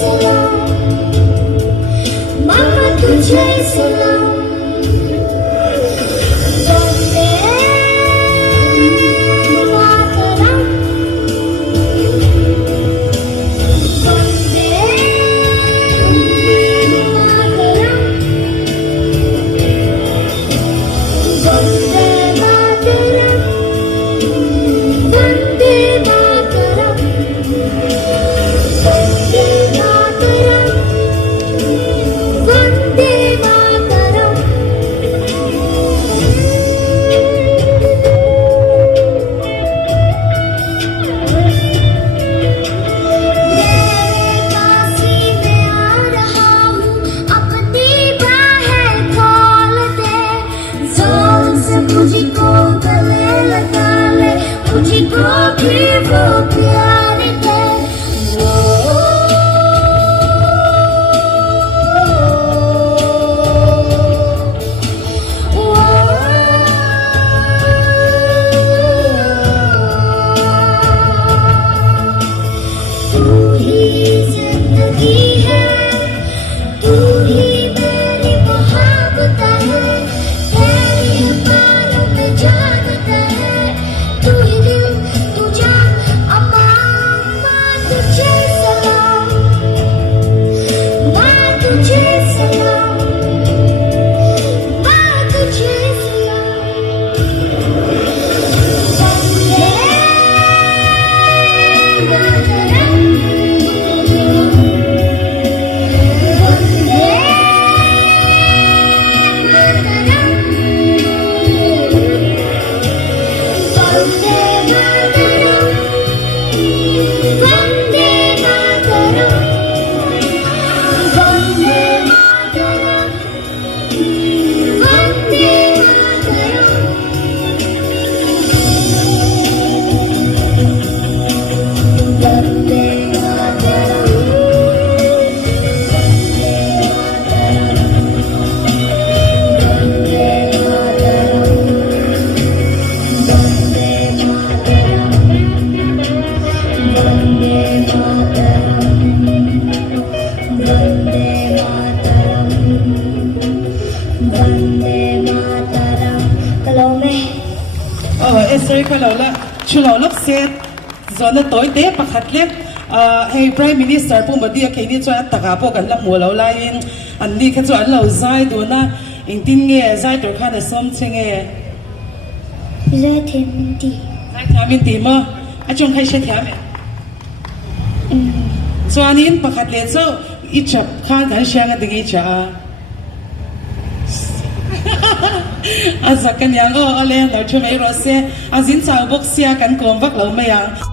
सलाम मामा तुझे सलाम मुझको गले लगा ले मुझको भी वो प्यार दे तू ही जिंदगी है तू ही मेरी मोहब्बत है Sorry ko laula chulolok set zona toy te pakhatle hey prime minister pu madi ke ni chwa taka po kan la mo lo la in an ni kha chu an lo zai do na in tin nge zai tor khan som chenge zai them ti zai thamin ti ma a chung khai she thame chuanin pakhatle chu I chap khan kan shanga dingi cha azakan yang o ale na chu mai ro se azin cha box sia kan kom vak lo mai yang